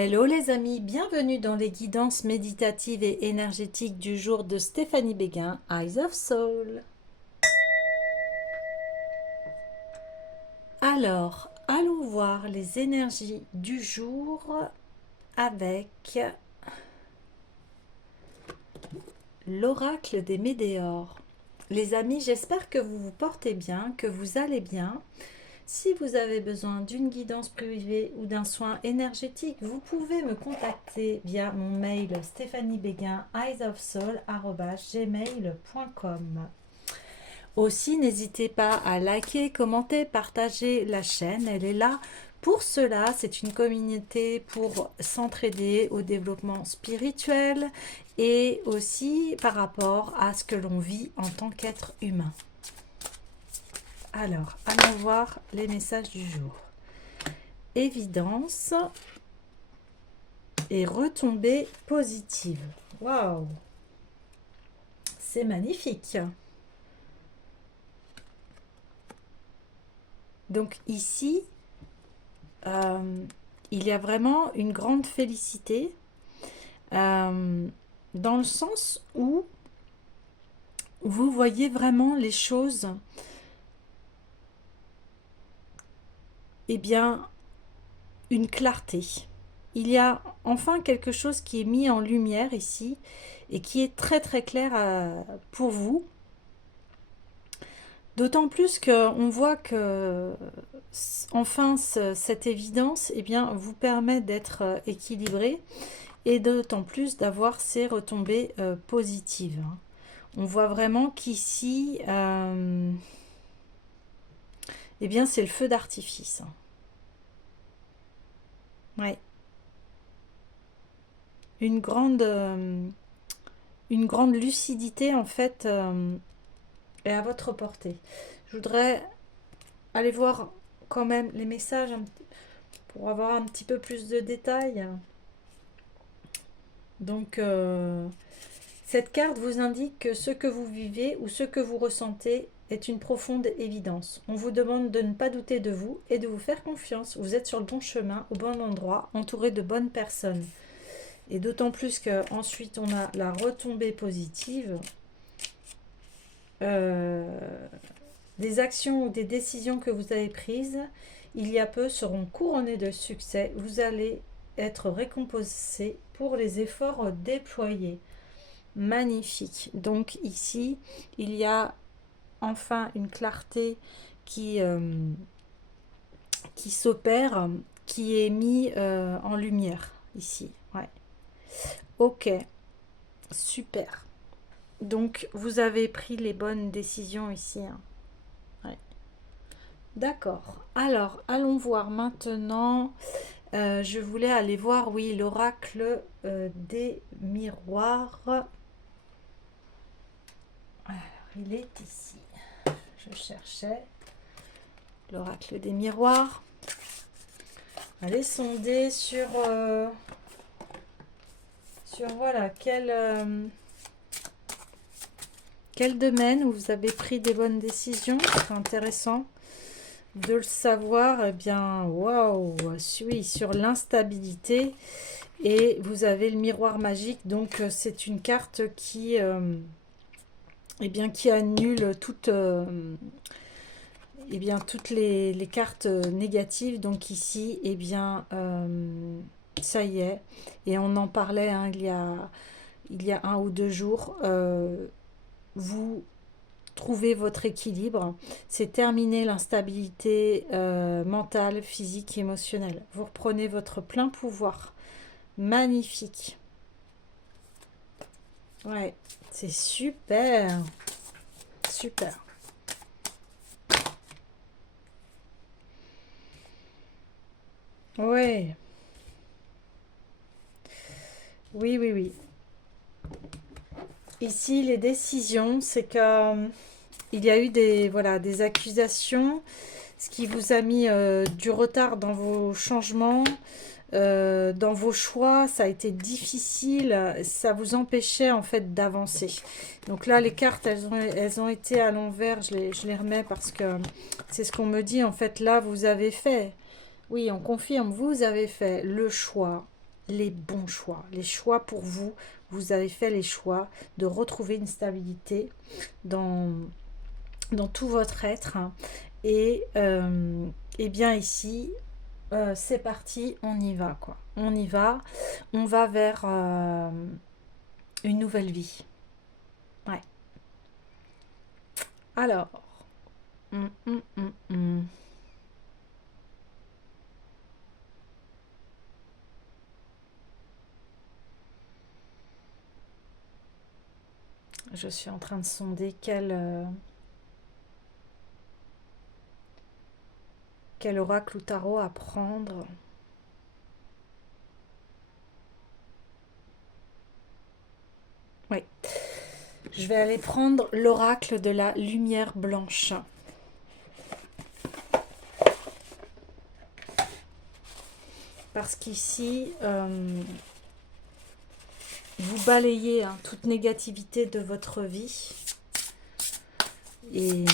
Hello les amis, bienvenue dans les guidances méditatives et énergétiques du jour de Stéphanie Béguin, Eyes of Soul. Alors, allons voir les énergies du jour avec l'oracle des météores. Les amis, j'espère que vous vous portez bien, que vous allez bien. Si vous avez besoin d'une guidance privée ou d'un soin énergétique, vous pouvez me contacter via mon mail stéphaniebeguin@gmail.com. Aussi, n'hésitez pas à liker, commenter, partager la chaîne. Elle est là pour cela. C'est une communauté pour s'entraider au développement spirituel et aussi par rapport à ce que l'on vit en tant qu'être humain. Alors, allons voir les messages du jour. Évidence et retombées positives. Waouh! C'est magnifique. Donc ici, il y a vraiment une grande félicité dans le sens où vous voyez vraiment les choses une clarté. Il y a enfin quelque chose qui est mis en lumière ici et qui est très très clair pour vous. D'autant plus qu'on voit que enfin cette évidence vous permet d'être équilibré et d'autant plus d'avoir ces retombées positives. On voit vraiment qu'ici, c'est le feu d'artifice. Ouais. Une grande lucidité en fait est à votre portée. Je voudrais aller voir quand même les messages pour avoir un petit peu plus de détails. Donc cette carte vous indique que ce que vous vivez ou ce que vous ressentez est une profonde évidence. On vous demande de ne pas douter de vous et de vous faire confiance. Vous êtes sur le bon chemin, au bon endroit, entouré de bonnes personnes. Et d'autant plus qu'ensuite on a la retombée positive. Des actions ou des décisions que vous avez prises il y a peu seront couronnées de succès. Vous allez être récompensé pour les efforts déployés. Magnifique. Donc ici, il y a enfin une clarté qui s'opère, qui est mise en lumière ici. Ouais. Ok, super. Donc vous avez pris les bonnes décisions ici. Ouais. D'accord. Alors, allons voir maintenant. Je voulais aller voir, oui, l'oracle des miroirs. Alors, il est ici. Je cherchais l'oracle des miroirs. Allez sonder sur voilà, quel domaine où vous avez pris des bonnes décisions. C'est intéressant de le savoir. Waouh, oui, sur l'instabilité. Et vous avez le miroir magique. Donc, c'est une carte qui annule toutes les cartes négatives. Donc ici, ça y est. Et on en parlait il y a 1 ou 2 jours. Vous trouvez votre équilibre. C'est terminer l'instabilité mentale, physique, émotionnelle. Vous reprenez votre plein pouvoir. Magnifique. Ouais, c'est super. Super. Ouais. Oui, oui, oui. Ici, les décisions, c'est que il y a eu des accusations, ce qui vous a mis du retard dans vos changements, dans vos choix. Ça a été difficile, ça vous empêchait en fait d'avancer. Donc là, les cartes, elles ont été à l'envers. Je les remets parce que c'est ce qu'on me dit. En fait, là, vous avez fait, oui, on confirme, vous avez fait le choix les bons choix. Les choix pour vous, vous avez fait les choix de retrouver une stabilité dans tout votre être. Et bien ici, c'est parti, on y va quoi. On y va, on va vers une nouvelle vie. Ouais. Alors, hum, hum, hum, hum. Je suis en train de sonder quel oracle ou tarot à prendre. Oui, je vais aller prendre l'oracle de la lumière blanche. Parce qu'ici, vous balayez toute négativité de votre vie. Et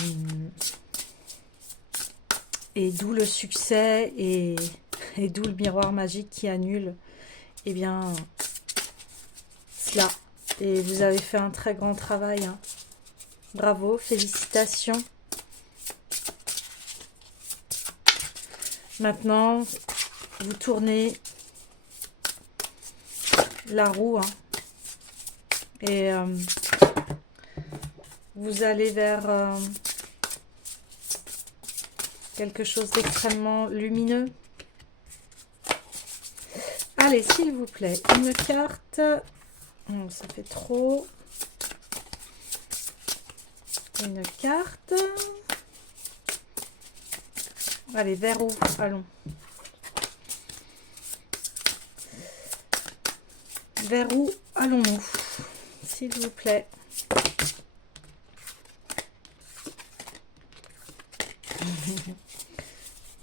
d'où le succès et d'où le miroir magique qui annule, eh bien, cela. Et vous avez fait un très grand travail. Hein. Bravo, félicitations. Maintenant, vous tournez la roue. Hein, et vous allez vers quelque chose d'extrêmement lumineux. Allez, s'il vous plaît, une carte. Oh, ça fait trop. Une carte. Allez, vers où? Allons. Vers où allons-nous? S'il vous plaît.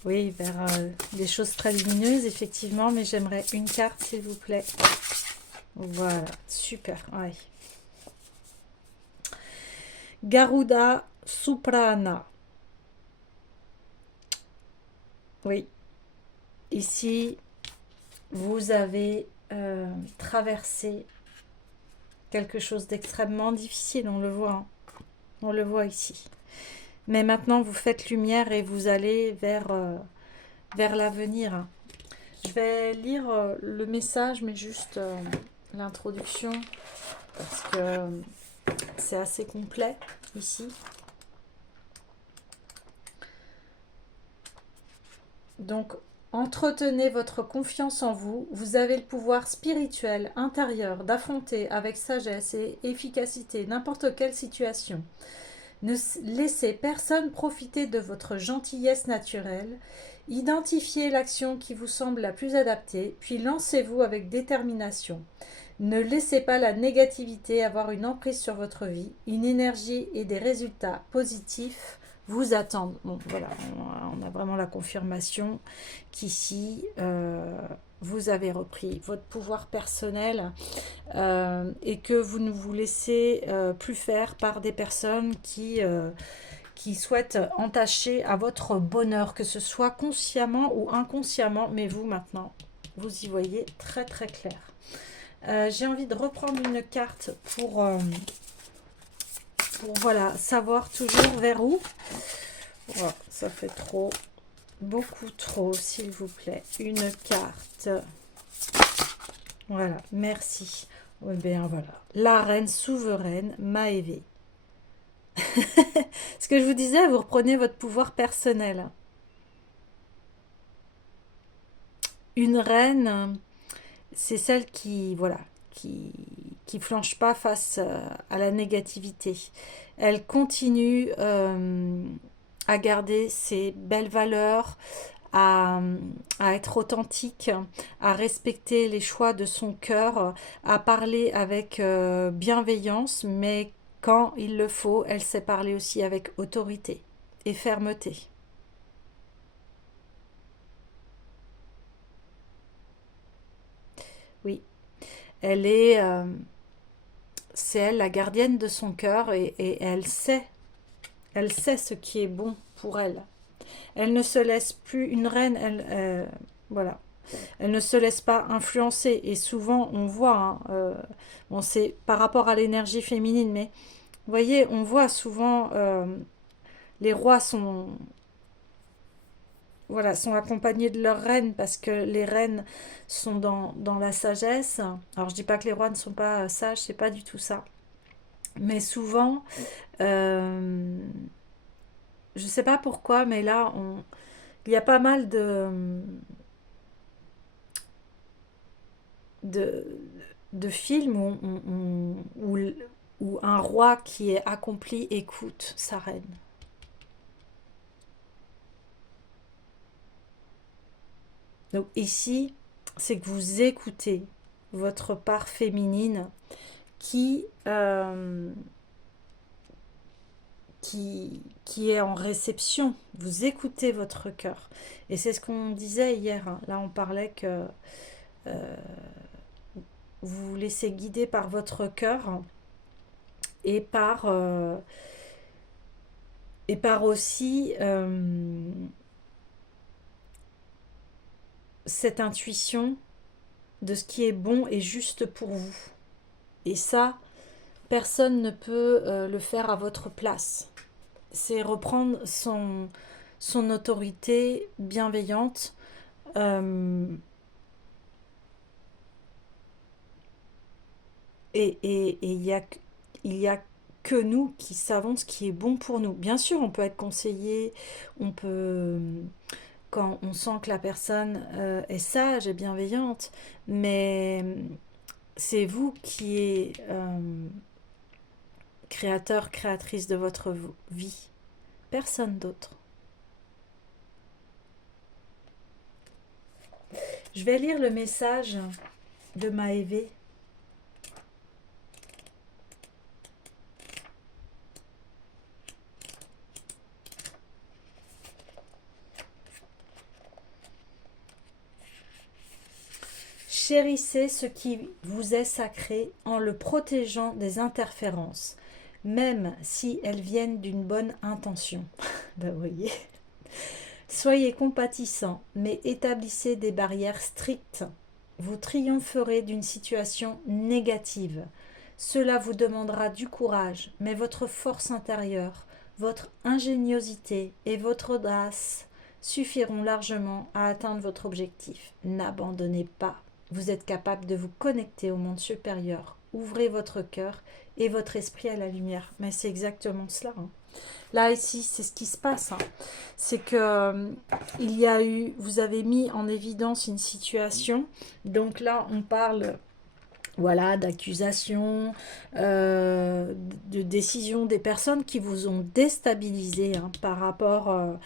Oui, vers des choses très lumineuses, effectivement, mais j'aimerais une carte, s'il vous plaît. Voilà, super. Ouais. Garuda Suprana. Oui. Ici, vous avez traversé quelque chose d'extrêmement difficile, on le voit. Hein. On le voit ici. Mais maintenant, vous faites lumière et vous allez vers l'avenir. Je vais lire le message, mais juste l'introduction, parce que c'est assez complet ici. Donc, entretenez votre confiance en vous. Vous avez le pouvoir spirituel intérieur d'affronter avec sagesse et efficacité n'importe quelle situation. Ne laissez personne profiter de votre gentillesse naturelle. Identifiez l'action qui vous semble la plus adaptée, puis lancez-vous avec détermination. Ne laissez pas la négativité avoir une emprise sur votre vie. Une énergie et des résultats positifs vous attendent. Bon, voilà, on a vraiment la confirmation qu'ici, vous avez repris votre pouvoir personnel et que vous ne vous laissez plus faire par des personnes qui souhaitent entacher à votre bonheur, que ce soit consciemment ou inconsciemment, mais vous maintenant, vous y voyez très très clair. J'ai envie de reprendre une carte pour voilà, savoir toujours vers où. Oh, ça fait trop, beaucoup trop, s'il vous plaît. Une carte. Voilà, merci. Eh bien voilà, la reine souveraine Maévé. Ce que je vous disais, vous reprenez votre pouvoir personnel. Une reine, c'est celle qui, voilà, qui flanche pas face à la négativité. Elle continue à garder ses belles valeurs, à être authentique, à respecter les choix de son cœur, à parler avec bienveillance, mais quand il le faut, elle sait parler aussi avec autorité et fermeté. Oui, elle est, c'est elle la gardienne de son cœur et elle sait ce qui est bon pour elle. Elle ne se laisse plus une reine, elle, voilà. Elle ne se laisse pas influencer. Et souvent, on voit, hein, bon, c'est par rapport à l'énergie féminine, mais vous voyez, on voit souvent les rois sont, voilà, sont accompagnés de leurs reines parce que les reines sont dans la sagesse. Alors, je dis pas que les rois ne sont pas sages, c'est pas du tout ça. Mais souvent, euh, je sais pas pourquoi, mais là, il y a pas mal de, de films où un roi qui est accompli écoute sa reine. Donc ici, c'est que vous écoutez votre part féminine qui, euh, qui est en réception. Vous écoutez votre cœur. Et c'est ce qu'on disait hier, hein. Là, on parlait que vous vous laissez guider par votre cœur et et par aussi cette intuition de ce qui est bon et juste pour vous. Et ça, personne ne peut le faire à votre place. C'est reprendre son autorité bienveillante. euh, et il y a que nous qui savons ce qui est bon pour nous. Bien sûr, on peut être conseillé, on peut, quand on sent que la personne est sage et bienveillante, mais c'est vous qui êtes créateur, créatrice de votre vie, personne d'autre. Je vais lire le message de Maëvé. Chérissez ce qui vous est sacré en le protégeant des interférences, même si elles viennent d'une bonne intention. Ben, vous voyez. Soyez compatissants, mais établissez des barrières strictes. Vous triompherez d'une situation négative. Cela vous demandera du courage, mais votre force intérieure, votre ingéniosité et votre audace suffiront largement à atteindre votre objectif. N'abandonnez pas. Vous êtes capable de vous connecter au monde supérieur. Ouvrez votre cœur et votre esprit à la lumière. Mais c'est exactement cela, hein. Là, ici, c'est ce qui se passe, hein. C'est que il y a eu, vous avez mis en évidence une situation. Donc là, on parle, voilà, d'accusations, de décisions des personnes qui vous ont déstabilisé, hein, par rapport.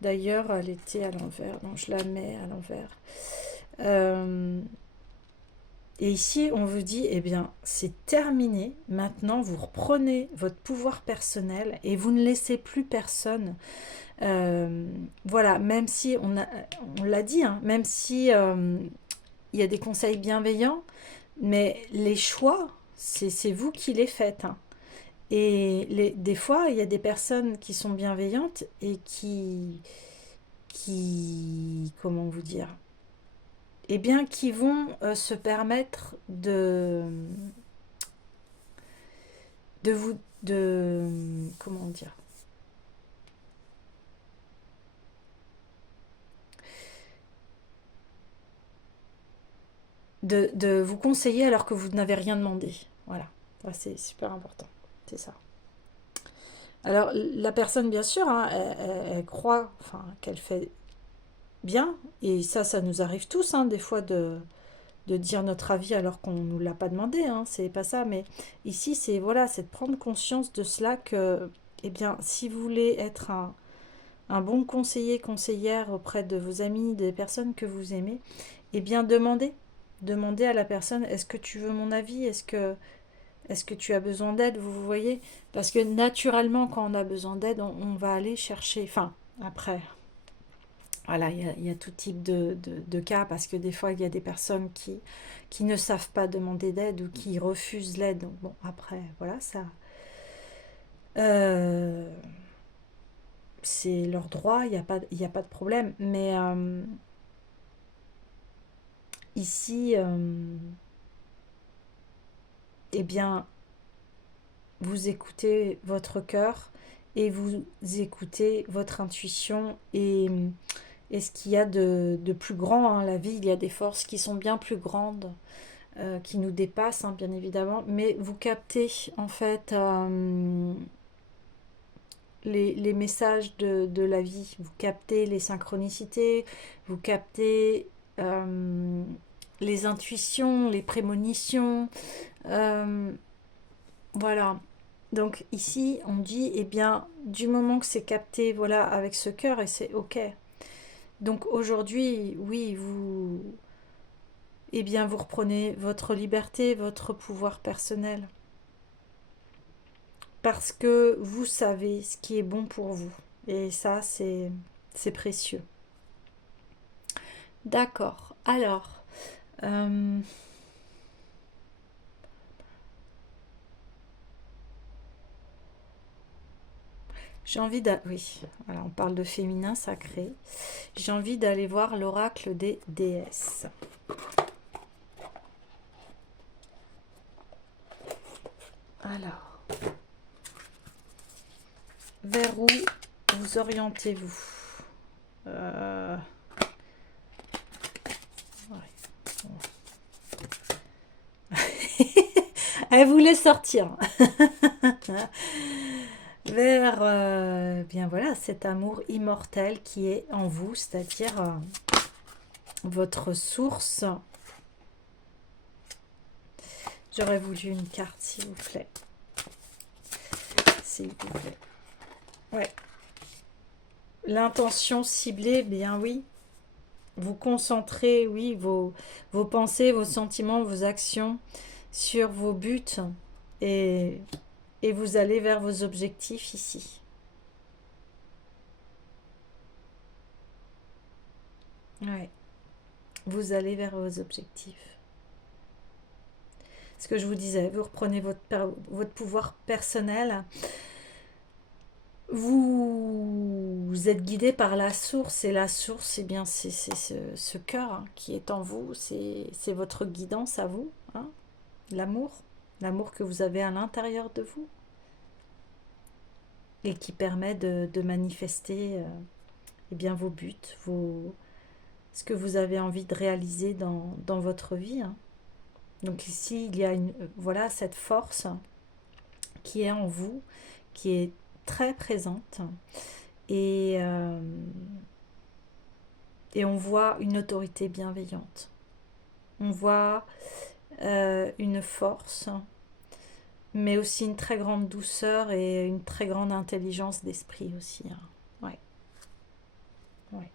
D'ailleurs, elle était à l'envers. Donc je la mets à l'envers. Euh, et ici, on vous dit, eh bien, c'est terminé. Maintenant, vous reprenez votre pouvoir personnel et vous ne laissez plus personne. Voilà, même si on l'a dit, hein, même si il y a des conseils bienveillants, mais les choix, c'est vous qui les faites, hein. Et des fois, il y a des personnes qui sont bienveillantes et comment vous dire, eh bien, qui vont se permettre de vous, comment dire, de vous conseiller alors que vous n'avez rien demandé. Voilà, ouais, c'est super important, c'est ça. Alors, la personne, bien sûr, hein, elle croit, enfin, qu'elle fait bien, et ça nous arrive tous, hein, des fois, de dire notre avis alors qu'on ne nous l'a pas demandé, hein, c'est pas ça, mais ici, c'est voilà, c'est de prendre conscience de cela que, eh bien, si vous voulez être un bon conseiller, conseillère auprès de vos amis, des personnes que vous aimez, eh bien, demandez. Demandez à la personne, est-ce que tu veux mon avis? Est-ce que tu as besoin d'aide? Vous voyez? Parce que naturellement, quand on a besoin d'aide, on va aller chercher. Enfin, après, voilà, il y a tout type de cas, parce que des fois, il y a des personnes qui ne savent pas demander d'aide ou qui refusent l'aide. Donc, bon, après, voilà, ça. euh, c'est leur droit, il y a pas de problème. Mais ici, eh bien, vous écoutez votre cœur et vous écoutez votre intuition et ce qu'il y a de plus grand. Hein. La vie, il y a des forces qui sont bien plus grandes, qui nous dépassent, hein, bien évidemment, mais vous captez en fait les messages de la vie, vous captez les synchronicités, vous captez les intuitions, les prémonitions, voilà. Donc ici, on dit, eh bien, du moment que c'est capté, voilà, avec ce cœur, et c'est ok. Donc aujourd'hui, oui, eh bien, vous reprenez votre liberté, votre pouvoir personnel, parce que vous savez ce qui est bon pour vous. Et ça, c'est précieux. D'accord. Alors, euh, j'ai envie d'aller... Oui, voilà, on parle de féminin sacré. J'ai envie d'aller voir l'oracle des déesses. Alors, vers où vous orientez-vous? Ouais. Elle voulait sortir. Vers, bien voilà, cet amour immortel qui est en vous, c'est-à-dire votre source. J'aurais voulu une carte, s'il vous plaît. S'il vous plaît. Ouais. L'intention ciblée, bien oui. Vous concentrez, oui, vos pensées, vos sentiments, vos actions sur vos buts et, et vous allez vers vos objectifs ici. Ouais. Vous allez vers vos objectifs. Ce que je vous disais, vous reprenez votre pouvoir personnel. Vous êtes guidé par la source et la source, eh bien, c'est ce cœur hein, qui est en vous, c'est votre guidance à vous, hein, l'amour que vous avez à l'intérieur de vous et qui permet de manifester eh bien, vos buts, ce que vous avez envie de réaliser dans votre vie. Hein. Donc ici, il y a voilà, cette force qui est en vous, qui est très présente et on voit une autorité bienveillante. On voit une force, mais aussi une très grande douceur et une très grande intelligence d'esprit aussi. Hein. Ouais. Ouais.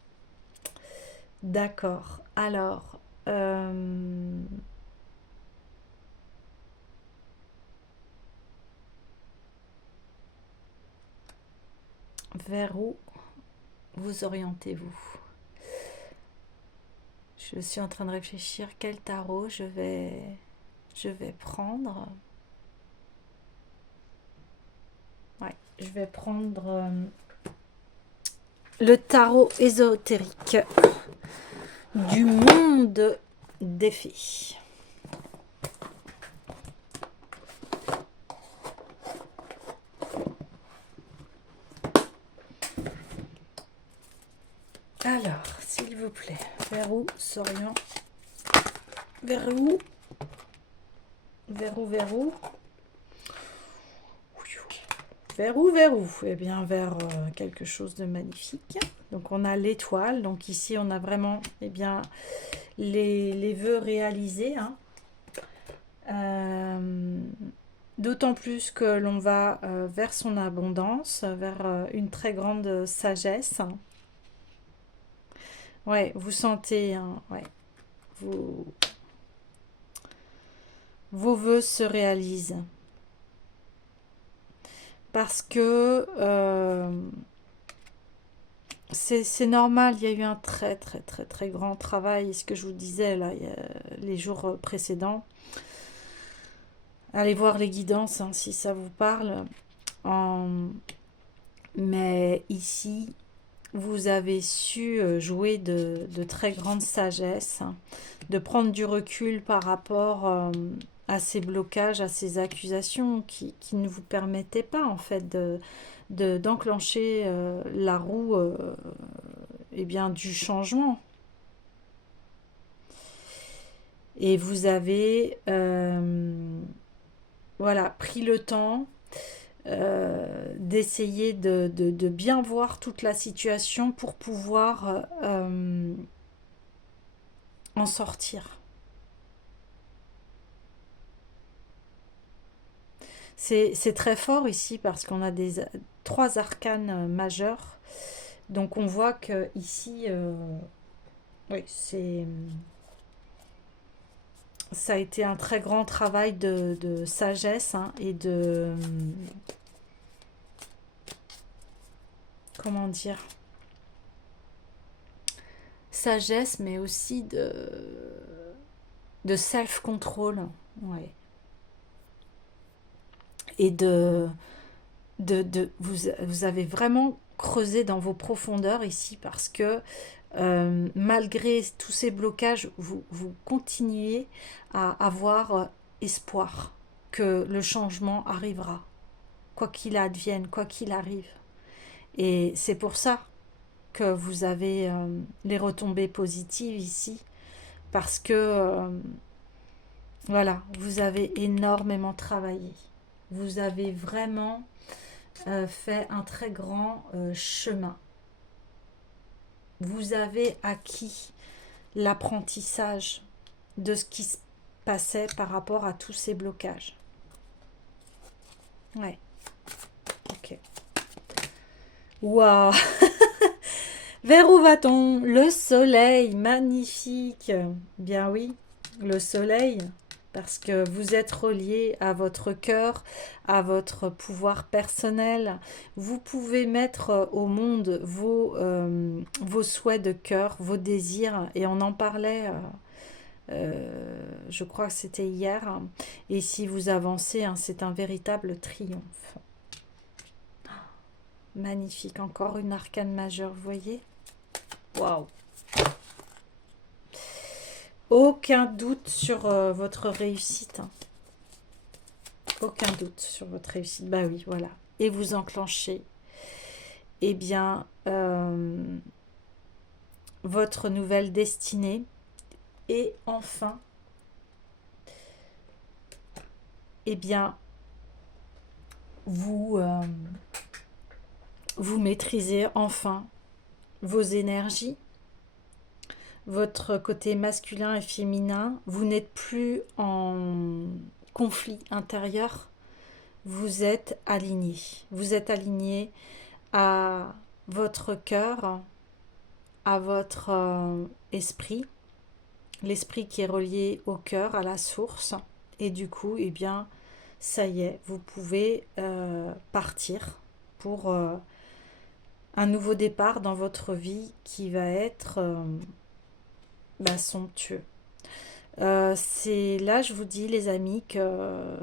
D'accord. Alors, vers où vous orientez-vous? Je suis en train de réfléchir quel tarot je vais prendre. Ouais, je vais prendre le tarot ésotérique du monde des fées. Alors, s'il vous plaît, vers où s'orient? Vers où? Vers où? Vers où? Vers où? Eh bien, vers quelque chose de magnifique. Donc, on a l'étoile. Donc, ici, on a vraiment eh bien, les vœux réalisés. Hein. D'autant plus que l'on va vers son abondance, vers une très grande sagesse. Ouais, vous sentez, hein, ouais, vos, vos vœux se réalisent. Parce que c'est normal, il y a eu un très très très très grand travail, ce que je vous disais là, les jours précédents. Allez voir les guidances hein, si ça vous parle. Mais ici, vous avez su jouer de très grande sagesse, hein, de prendre du recul par rapport à ces blocages, à ces accusations qui ne vous permettaient pas en fait d'enclencher la roue eh bien, du changement. Et vous avez voilà, pris le temps d'essayer de bien voir toute la situation pour pouvoir en sortir. C'est très fort ici parce qu'on a trois arcanes majeurs. Donc on voit que ici, oui, ça a été un très grand travail de sagesse, hein, et de... Comment dire? Sagesse, mais aussi de self-control. Ouais. Et vous avez vraiment creusé dans vos profondeurs ici parce que malgré tous ces blocages, vous continuez à avoir espoir que le changement arrivera, quoi qu'il advienne, quoi qu'il arrive. Et c'est pour ça que vous avez les retombées positives ici, parce que voilà, vous avez énormément travaillé. Vous avez vraiment fait un très grand chemin. Vous avez acquis l'apprentissage de ce qui se passait par rapport à tous ces blocages. Ouais. Ok. Waouh. Vers où va-t-on? Le soleil, magnifique. Bien oui, le soleil, parce que vous êtes relié à votre cœur, à votre pouvoir personnel. Vous pouvez mettre au monde vos souhaits de cœur, vos désirs, et on en parlait, je crois que c'était hier. Et si vous avancez, hein, c'est un véritable triomphe. Magnifique, encore une arcane majeure, vous voyez? Waouh! Aucun doute sur votre réussite. Aucun doute sur votre réussite. Bah oui, voilà. Et vous enclenchez, eh bien, votre nouvelle destinée. Et enfin, eh bien, vous maîtrisez enfin vos énergies, votre côté masculin et féminin. Vous n'êtes plus en conflit intérieur. Vous êtes aligné. Vous êtes aligné à votre cœur, à votre esprit, l'esprit qui est relié au cœur, à la source. Et du coup, eh bien, ça y est, vous pouvez partir pour un nouveau départ dans votre vie qui va être somptueux. C'est là, je vous dis, les amis, que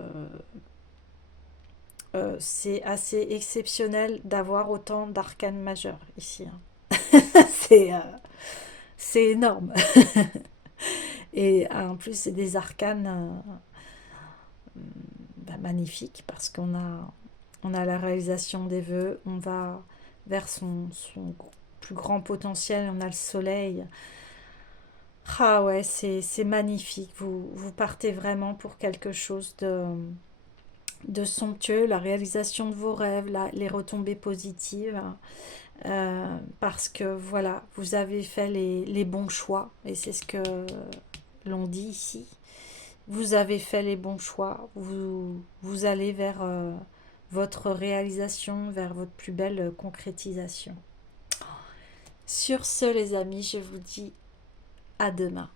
c'est assez exceptionnel d'avoir autant d'arcanes majeures ici. Hein. C'est énorme. Et en plus, c'est des arcanes magnifiques parce on a la réalisation des vœux, on va vers son plus grand potentiel, on a le soleil. Ah ouais, c'est magnifique. Vous partez vraiment pour quelque chose de somptueux, la réalisation de vos rêves, les retombées positives. Parce que voilà, vous avez fait les bons choix, et c'est ce que l'on dit ici. Vous avez fait les bons choix, vous allez vers votre réalisation, vers votre plus belle concrétisation. Sur ce, les amis, je vous dis à demain.